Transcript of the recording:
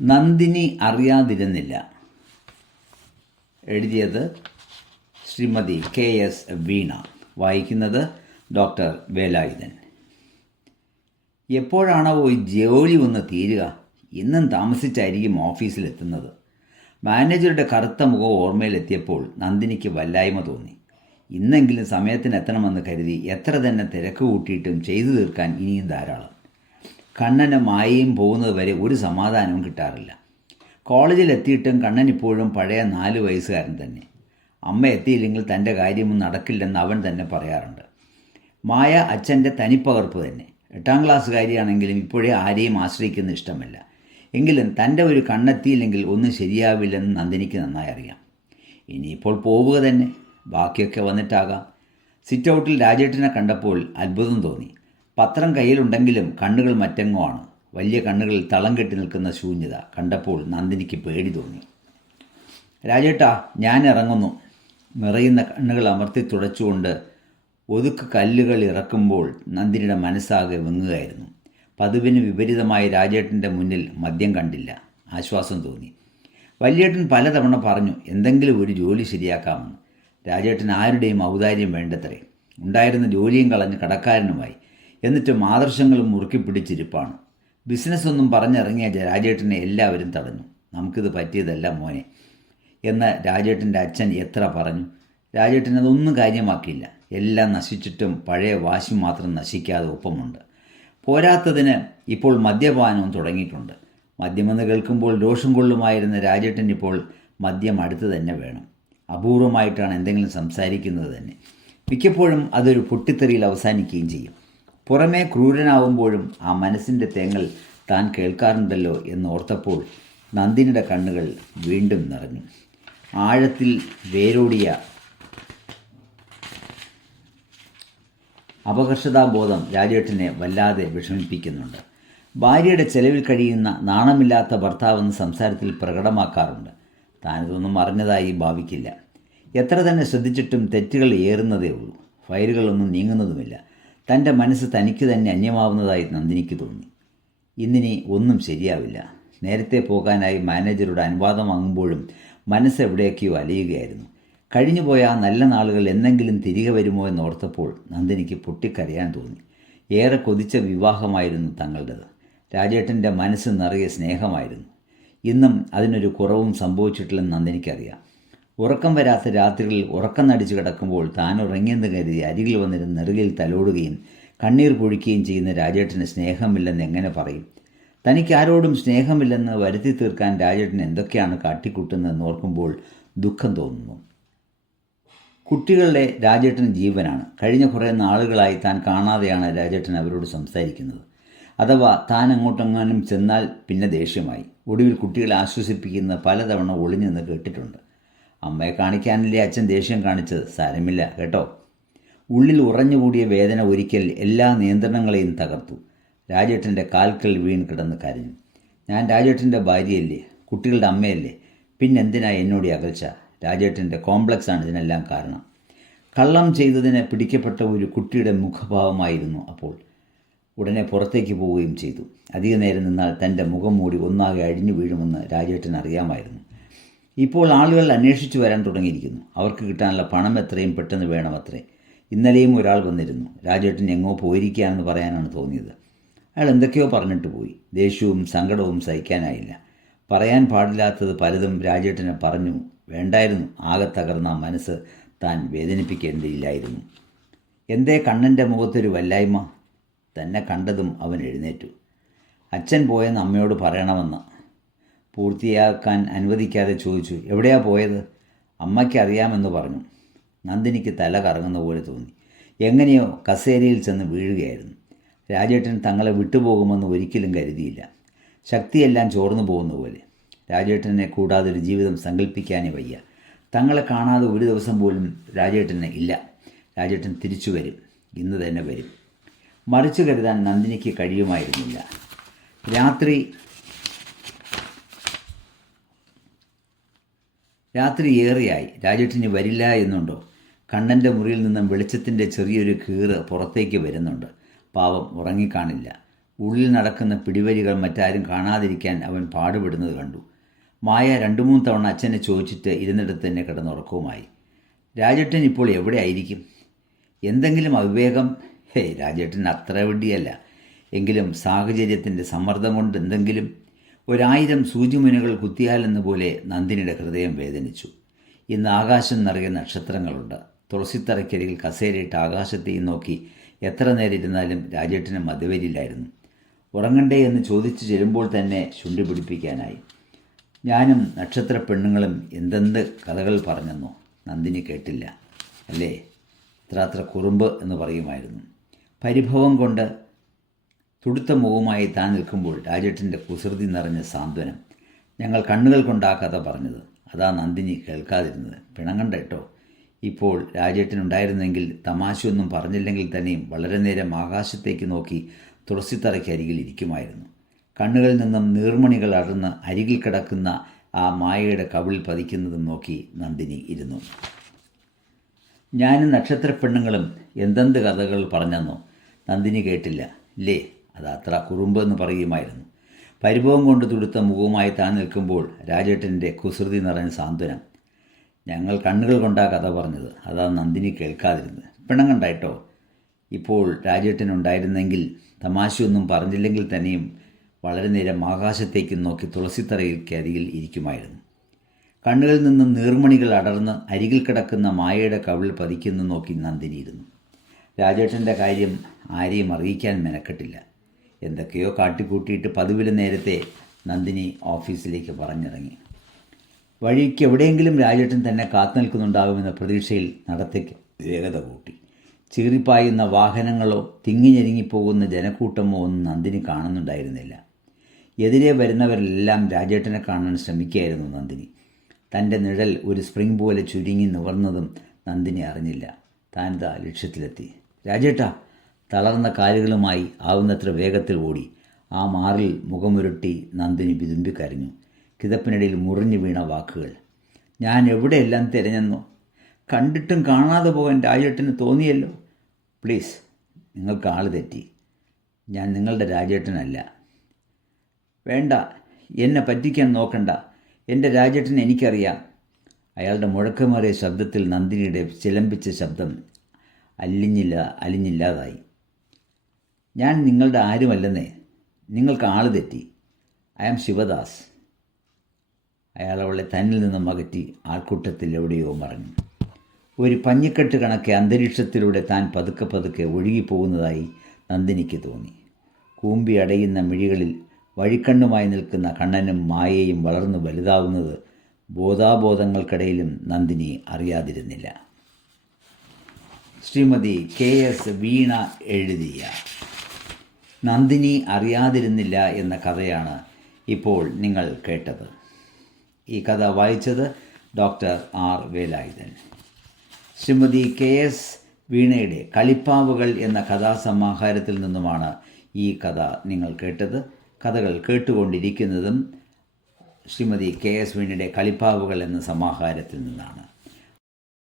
നന്ദിനി അറിയാതിരുന്നില്ല. എഴുതിയത് ശ്രീമതി KS വീണ. വായിക്കുന്നത് doctor Velayudhan. എപ്പോഴാണോ ഈ ജോലി ഒന്ന് തീരുക? ഇന്നും താമസിച്ചായിരിക്കും ഓഫീസിലെത്തുന്നത്. മാനേജറുടെ കറുത്ത മുഖം ഓർമ്മയിലെത്തിയപ്പോൾ നന്ദിനിക്ക് വല്ലായ്മ തോന്നി. ഇന്നെങ്കിലും സമയത്തിനെത്തണമെന്ന് കരുതി എത്ര തന്നെ തിരക്ക് കൂട്ടിയിട്ടും ചെയ്തു തീർക്കാൻ ഇനിയും ധാരാളം. കണ്ണന് മായയും പോകുന്നത് വരെ ഒരു സമാധാനവും കിട്ടാറില്ല. കോളേജിലെത്തിയിട്ടും കണ്ണൻ ഇപ്പോഴും പഴയ 4 വയസ്സുകാരൻ തന്നെ. അമ്മ എത്തിയില്ലെങ്കിൽ തൻ്റെ കാര്യമൊന്നും നടക്കില്ലെന്ന് അവൻ തന്നെ പറയാറുണ്ട്. മായ അച്ഛൻ്റെ തനിപ്പകർപ്പ് തന്നെ. 8ാം ക്ലാസ്സുകാരിയാണെങ്കിലും ഇപ്പോഴേ ആരെയും ആശ്രയിക്കുന്ന ഇഷ്ടമല്ല. എങ്കിലും തൻ്റെ ഒരു കണ്ണെത്തിയില്ലെങ്കിൽ ഒന്നും ശരിയാവില്ലെന്ന് നന്ദിനിക്ക് നന്നായി അറിയാം. ഇനിയിപ്പോൾ പോവുക തന്നെ, ബാക്കിയൊക്കെ വന്നിട്ടാകാം. സിറ്റ് ഔട്ടിൽ രാജേട്ടനെ കണ്ടപ്പോൾ അത്ഭുതം തോന്നി. പത്രം കയ്യിലുണ്ടെങ്കിലും കണ്ണുകൾ മറ്റെങ്ങോ ആണ്. വലിയ കണ്ണുകളിൽ തളം കെട്ടി നിൽക്കുന്ന ശൂന്യത കണ്ടപ്പോൾ നന്ദിനിക്ക് പേടി തോന്നി. രാജേട്ടാ, ഞാൻ ഇറങ്ങുന്നു. നിറയുന്ന കണ്ണുകൾ അമർത്തി തുടച്ചുകൊണ്ട് ഒതുക്ക് കല്ലുകൾ ഇറക്കുമ്പോൾ നന്ദിനിയുടെ മനസ്സാകെ വെങ്ങുകയായിരുന്നു. പതിവിന് വിപരീതമായി രാജേട്ടൻ്റെ മുന്നിൽ മദ്യം കണ്ടില്ല. ആശ്വാസം തോന്നി. വല്യേട്ടൻ പലതവണ പറഞ്ഞു എന്തെങ്കിലും ഒരു ജോലി ശരിയാക്കാമെന്ന്. രാജേട്ടൻ ആരുടെയും ഔദാര്യം വേണ്ടത്രേ. ഉണ്ടായിരുന്ന ജോലിയും കളഞ്ഞ് കടക്കാരനുമായി. എന്നിട്ടും ആദർശങ്ങളും മുറുക്കി പിടിച്ചിരിപ്പാണ്. ബിസിനസ്സൊന്നും പറഞ്ഞിറങ്ങിയ രാജേട്ടനെ എല്ലാവരും തടഞ്ഞു. നമുക്കിത് പറ്റിയതല്ല മോനെ എന്ന് രാജേട്ടൻ്റെ അച്ഛൻ എത്ര പറഞ്ഞു. രാജേട്ടൻ അതൊന്നും കാര്യമാക്കിയില്ല. എല്ലാം നശിച്ചിട്ടും പഴയ വാശി മാത്രം നശിക്കാതെ ഒപ്പമുണ്ട്. പോരാത്തതിന് ഇപ്പോൾ മദ്യപാനവും തുടങ്ങിയിട്ടുണ്ട്. മദ്യമെന്ന് കേൾക്കുമ്പോൾ രോഷം കൊള്ളുമായിരുന്ന രാജേട്ടൻ ഇപ്പോൾ മദ്യം അടുത്ത് തന്നെ വേണം. അപൂർവമായിട്ടാണ് എന്തെങ്കിലും സംസാരിക്കുന്നത് തന്നെ. മിക്കപ്പോഴും അതൊരു പൊട്ടിത്തെറിയിൽ അവസാനിക്കുകയും ചെയ്യും. പുറമേ ക്രൂരനാവുമ്പോഴും ആ മനസ്സിൻ്റെ തേങ്ങൽ താൻ കേൾക്കാറുണ്ടല്ലോ എന്നോർത്തപ്പോൾ നന്ദിനിയുടെ കണ്ണുകൾ വീണ്ടും നിറഞ്ഞു. ആഴത്തിൽ വേരോടിയ അപകർഷതാബോധം രാജേട്ടനെ വല്ലാതെ വിഷമിപ്പിക്കുന്നുണ്ട്. ഭാര്യയുടെ ചെലവിൽ കഴിയുന്ന നാണമില്ലാത്ത ഭർത്താവെന്ന് സംസാരത്തിൽ പ്രകടമാക്കാറുണ്ട്. താനിതൊന്നും അറിഞ്ഞതായി ഭാവിക്കില്ല. എത്ര തന്നെ ശ്രദ്ധിച്ചിട്ടും തെറ്റുകൾ ഏറുന്നതേ ഉള്ളൂ. ഫയലുകളൊന്നും നീങ്ങുന്നതുമില്ല. തൻ്റെ മനസ്സ് തനിക്ക് തന്നെ അന്യമാവുന്നതായി നന്ദിനിക്ക് തോന്നി. ഇന്നിനി ഒന്നും ശരിയാവില്ല. നേരത്തെ പോകാനായി മാനേജറുടെ അനുവാദം വാങ്ങുമ്പോഴും മനസ്സ് എവിടെയൊക്കെയോ അലയുകയായിരുന്നു. കഴിഞ്ഞുപോയ ആ നല്ല നാളുകൾ എന്നെങ്കിലും തിരികെ വരുമോ എന്നോർത്തപ്പോൾ നന്ദിനിക്ക് പൊട്ടിക്കരയാൻ തോന്നി. ഏറെ കൊതിച്ച വിവാഹമായിരുന്നു തങ്ങളുടേത്. രാജേട്ടൻ്റെ മനസ്സ് നിറയെ സ്നേഹമായിരുന്നു. ഇന്നും അതിനൊരു കുറവും സംഭവിച്ചിട്ടില്ലെന്ന് നന്ദിനിക്കറിയാം. ഉറക്കം വരാത്ത രാത്രികളിൽ ഉറക്കം നടിച്ചു കിടക്കുമ്പോൾ താൻ ഉറങ്ങിയെന്ന് കരുതി അരികിൽ വന്നിരുന്ന് നെറുകിൽ തലോടുകയും കണ്ണീർ പൊഴിക്കുകയും ചെയ്യുന്ന രാജേട്ടന് സ്നേഹമില്ലെന്ന് എങ്ങനെ പറയും? തനിക്കാരോടും സ്നേഹമില്ലെന്ന് വരുത്തി തീർക്കാൻ രാജേട്ടൻ എന്തൊക്കെയാണ് കാട്ടിക്കൂട്ടുന്നതെന്ന് ഓർക്കുമ്പോൾ ദുഃഖം തോന്നുന്നു. കുട്ടികളുടെ രാജേട്ടൻ ജീവനാണ്. കഴിഞ്ഞ കുറേ നാളുകളായി താൻ കാണാതെയാണ് രാജേട്ടൻ അവരോട് സംസാരിക്കുന്നത്. അഥവാ താൻ അങ്ങോട്ടെങ്ങാനും ചെന്നാൽ പിന്നെ ദേഷ്യമായി. ഒടുവിൽ കുട്ടികളെ ആശ്വസിപ്പിക്കുന്ന പലതവണ ഒളിഞ്ഞെന്ന് കേട്ടിട്ടുണ്ട്. അമ്മയെ കാണിക്കാനല്ലേ അച്ഛൻ ദേഷ്യം കാണിച്ചത്? സാരമില്ല കേട്ടോ. ഉള്ളിൽ ഉറഞ്ഞുകൂടിയ വേദന ഒരിക്കൽ എല്ലാ നിയന്ത്രണങ്ങളെയും തകർത്തു. രാജേട്ടൻ്റെ കാൽക്കൽ വീണ് കിടന്ന് കരഞ്ഞു. ഞാൻ രാജേട്ടൻ്റെ ഭാര്യയല്ലേ, കുട്ടികളുടെ അമ്മയല്ലേ, പിന്നെന്തിനാ എന്നോട് അകൽച്ച? രാജേട്ടൻ്റെ കോംപ്ലക്സാണ് ഇതിനെല്ലാം കാരണം. കള്ളം ചെയ്തതിന് പിടിക്കപ്പെട്ട ഒരു കുട്ടിയുടെ മുഖഭാവമായിരുന്നു അപ്പോൾ. ഉടനെ പുറത്തേക്ക് പോവുകയും ചെയ്തു. അധിക നേരം നിന്നാൽ തൻ്റെ മുഖം മൂടി ഒന്നാകെ അഴിഞ്ഞു വീഴുമെന്ന് രാജേട്ടൻ അറിയാമായിരുന്നു. ഇപ്പോൾ ആളുകൾ അന്വേഷിച്ചു വരാൻ തുടങ്ങിയിരിക്കുന്നു. അവർക്ക് കിട്ടാനുള്ള പണം എത്രയും പെട്ടെന്ന് വേണമത്രേ. ഇന്നലെയും ഒരാൾ വന്നിരുന്നു. രാജേട്ടൻ എങ്ങോ പോയിരിക്കുകയാണെന്ന് പറയാനാണ് തോന്നിയത്. അയാൾ എന്തൊക്കെയോ പറഞ്ഞിട്ട് പോയി. ദേഷ്യവും സങ്കടവും സഹിക്കാനായില്ല. പറയാൻ പാടില്ലാത്തത് പലതും രാജേട്ടനെ പറഞ്ഞു. വേണ്ടായിരുന്നു. ആകെ തകർന്ന മനസ്സ് താൻ വേദനിപ്പിക്കേണ്ടിയില്ലായിരുന്നു. എന്തേ കണ്ണൻ്റെ മുഖത്തൊരു വല്ലായ്മ? തന്നെ കണ്ടതും അവൻ എഴുന്നേറ്റു. അച്ഛൻ പോയെന്ന് അമ്മയോട് പറയണമെന്ന് പൂർത്തിയാക്കാൻ അനുവദിക്കാതെ ചോദിച്ചു. എവിടെയാ പോയത്? അമ്മയ്ക്ക് അറിയാമെന്ന് പറഞ്ഞു. നന്ദിനിക്ക് തല കറങ്ങുന്ന പോലെ തോന്നി. എങ്ങനെയോ കസേരയിൽ ചെന്ന് വീഴുകയായിരുന്നു. രാജേട്ടൻ തങ്ങളെ വിട്ടുപോകുമെന്ന് ഒരിക്കലും കരുതിയില്ല. ശക്തിയെല്ലാം ചോർന്നു പോകുന്ന പോലെ. രാജേട്ടനെ കൂടാതെ ഒരു ജീവിതം സങ്കല്പിക്കാനേ വയ്യ. തങ്ങളെ കാണാതെ ഒരു ദിവസം പോലും രാജേട്ടന് ഇല്ല. രാജേട്ടൻ തിരിച്ചു വരും. ഇന്ന് തന്നെ വരും. മറിച്ചു കരുതാൻ നന്ദിനിക്ക് കഴിയുമായിരുന്നില്ല. രാത്രി ഏറെയായി. രാജേട്ടന് വരില്ല എന്നുണ്ടോ? കണ്ണൻ്റെ മുറിയിൽ നിന്നും വെളിച്ചത്തിൻ്റെ ചെറിയൊരു കീറ് പുറത്തേക്ക് വരുന്നുണ്ട്. പാവം ഉറങ്ങിക്കാണില്ല. ഉള്ളിൽ നടക്കുന്ന പിടിവലികൾ മറ്റാരും കാണാതിരിക്കാൻ അവൻ പാടുപെടുന്നത് കണ്ടു. മായ 2-3 തവണ അച്ഛനെ ചോദിച്ചിട്ട് ഇരുന്നിടത്ത് തന്നെ കിടന്നുറക്കവുമായി. രാജേട്ടൻ ഇപ്പോൾ എവിടെ ആയിരിക്കും? എന്തെങ്കിലും അവിവേകം? രാജേട്ടൻ അത്ര വിഡ്ഢിയല്ല. എങ്കിലും സാഹചര്യത്തിൻ്റെ സമ്മർദ്ദം കൊണ്ട് എന്തെങ്കിലും 1000 സൂചിമുനകൾ കുത്തിയാലെന്ന പോലെ നന്ദിനിയുടെ ഹൃദയം വേദനിച്ചു. ഇന്ന് ആകാശം നിറയെ നക്ഷത്രങ്ങളുണ്ട്. തുളസിത്തറയ്ക്കരികിൽ കസേരയിട്ട് ആകാശത്തെയും നോക്കി എത്ര നേരം ഇരുന്നാലും രാജേട്ടന് മതിവരില്ലായിരുന്നു. ഉറങ്ങണ്ടേ എന്ന് ചോദിച്ചു ചെല്ലുമ്പോൾ തന്നെ ചുണ്ടി പിടിപ്പിക്കാനായി. ഞാനും നക്ഷത്ര പെണ്ണുങ്ങളും എന്തെന്ത് കഥകൾ പറഞ്ഞെന്നോ നന്ദിനി കേട്ടില്ല അല്ലേ? അത്ര കുറുമ്പ് എന്ന് പറയുമായിരുന്നു. പരിഭവം കൊണ്ട് തുടുത്ത മുഖവുമായി താൻ നിൽക്കുമ്പോൾ രാജേട്ടൻ്റെ കുസൃതി നിറഞ്ഞ സാന്ത്വനം. ഞങ്ങൾ കണ്ണുകൾ കൊണ്ടാ കഥ പറഞ്ഞത്. അതാ നന്ദിനി കേൾക്കാതിരുന്നത്. പിണങ്ങണ്ട കേട്ടോ. ഇപ്പോൾ രാജേട്ടനുണ്ടായിരുന്നെങ്കിൽ തമാശയൊന്നും പറഞ്ഞില്ലെങ്കിൽ തന്നെയും വളരെ നേരം ആകാശത്തേക്ക് നോക്കി തുളസിത്തറയ്ക്കരികിൽ ഇരിക്കുമായിരുന്നു. കണ്ണുകളിൽ നിന്നും നീർമണികൾ അടർന്ന് അരികിൽ കിടക്കുന്ന ആ മായയുടെ കവിളിൽ പതിക്കുന്നതും നോക്കി നന്ദിനി ഇരുന്നു. ഞാനും നക്ഷത്ര പെണ്ണുങ്ങളും എന്തെന്ത് കഥകൾ പറഞ്ഞെന്നോ നന്ദിനി കേട്ടില്ല ഇല്ലേ? അത് അത്ര കുറുമ്പ് എന്ന് പറയുമായിരുന്നു. പരിഭവം കൊണ്ട് തുടുത്ത മുഖവുമായി താൻ നിൽക്കുമ്പോൾ രാജേട്ടൻ്റെ കുസൃതി നിറഞ്ഞ സാന്ത്വനം. ഞങ്ങൾ കണ്ണുകൾ കൊണ്ടാ കഥ പറഞ്ഞത്. അതാ നന്ദിനി കേൾക്കാതിരുന്നത്. പിണങ്ങണ്ടായിട്ടോ. ഇപ്പോൾ രാജേട്ടനുണ്ടായിരുന്നെങ്കിൽ തമാശയൊന്നും പറഞ്ഞില്ലെങ്കിൽ തന്നെയും വളരെ നേരം ആകാശത്തേക്ക് നോക്കി തുളസിത്തറയ്ക്കരികിൽ ഇരിക്കുമായിരുന്നു. കണ്ണുകളിൽ നിന്നും നീർമണികൾ അടർന്ന് അരികിൽ കിടക്കുന്ന മായയുടെ കവിളിൽ പതിക്കുന്നു നോക്കി നന്ദിനി ഇരുന്നു. രാജേട്ടൻ്റെ കാര്യം ആരെയും അറിയിക്കാൻ മെനക്കെട്ടില്ല. എന്തൊക്കെയോ കാട്ടിക്കൂട്ടിയിട്ട് പതിവിലെ നേരത്തെ നന്ദിനി ഓഫീസിലേക്ക് പറഞ്ഞിറങ്ങി. വഴിക്ക് എവിടെയെങ്കിലും രാജേട്ടൻ തന്നെ കാത്തു നിൽക്കുന്നുണ്ടാകുമെന്ന പ്രതീക്ഷയിൽ നടത്തേക്ക് വേഗത കൂട്ടി. ചീറിപ്പായുന്ന വാഹനങ്ങളോ തിങ്ങിഞ്ഞെരുങ്ങിപ്പോകുന്ന ജനക്കൂട്ടമോ ഒന്നും നന്ദിനി കാണുന്നുണ്ടായിരുന്നില്ല. എതിരെ വരുന്നവരെല്ലാം രാജേട്ടനെ കാണാൻ ശ്രമിക്കുകയായിരുന്നു നന്ദിനി. തൻ്റെ നിഴൽ ഒരു സ്പ്രിംഗ് പോലെ ചുരുങ്ങി നിവർന്നതും നന്ദിനി അറിഞ്ഞില്ല. താനിതാ ലക്ഷ്യത്തിലെത്തി. രാജേട്ടാ! തളർന്ന കാലുകളുമായി ആവുന്നത്ര വേഗത്തിൽ ഓടി. ആ മാറിൽ മുഖമുരുട്ടി നന്ദിനി വിതുമ്പിക്കരഞ്ഞു. കിതപ്പിനിടയിൽ മുറിഞ്ഞു വീണ വാക്കുകൾ. ഞാൻ എവിടെയെല്ലാം തിരഞ്ഞെന്നോ? കണ്ടിട്ടും കാണാതെ പോകാൻ രാജേട്ടന് തോന്നിയല്ലോ. പ്ലീസ്, നിങ്ങൾക്ക് ആൾ തെറ്റി. ഞാൻ നിങ്ങളുടെ രാജേട്ടനല്ല. വേണ്ട, എന്നെ പറ്റിക്കാൻ നോക്കണ്ട. എൻ്റെ രാജേട്ടനെ എനിക്കറിയാം. അയാളുടെ മുഴക്കമേറിയ ശബ്ദത്തിൽ നന്ദിനിയുടെ ചിലമ്പിച്ച ശബ്ദം അലിഞ്ഞില്ലാതായി. ഞാൻ നിങ്ങളുടെ ആരുമല്ലെന്നേ. നിങ്ങൾക്ക് ആൾ തെറ്റി. I am Shivadas. അയാൾ അവളെ തന്നിൽ നിന്നും അകറ്റി ആൾക്കൂട്ടത്തിൽ എവിടെയോ മറഞ്ഞു. ഒരു പഞ്ഞിക്കെട്ട് കണക്കെ അന്തരീക്ഷത്തിലൂടെ താൻ പതുക്കെ ഒഴുകിപ്പോകുന്നതായി നന്ദിനിക്ക് തോന്നി. കൂമ്പി അടയുന്ന മിഴികളിൽ വഴിക്കണ്ണുമായി നിൽക്കുന്ന കണ്ണനും മായയും വളർന്നു വലുതാവുന്നത് ബോധാബോധങ്ങൾക്കിടയിലും നന്ദിനി അറിയാതിരുന്നില്ല. ശ്രീമതി KS വീണ എഴുതിയ നന്ദിനി അറിയാതിരുന്നില്ല എന്ന കഥയാണ് ഇപ്പോൾ നിങ്ങൾ കേട്ടത്. ഈ കഥ വായിച്ചത് doctor R. Velayudhan. Shrimati KS വീണയുടെ കളിപ്പാവുകൾ എന്ന കഥാസമാഹാരത്തിൽ നിന്നുമാണ് ഈ കഥ നിങ്ങൾ കേട്ടത്. കഥകൾ കേട്ടുകൊണ്ടിരിക്കുന്നതും ശ്രീമതി KS വീണയുടെ കളിപ്പാവുകൾ എന്ന സമാഹാരത്തിൽ നിന്നാണ്.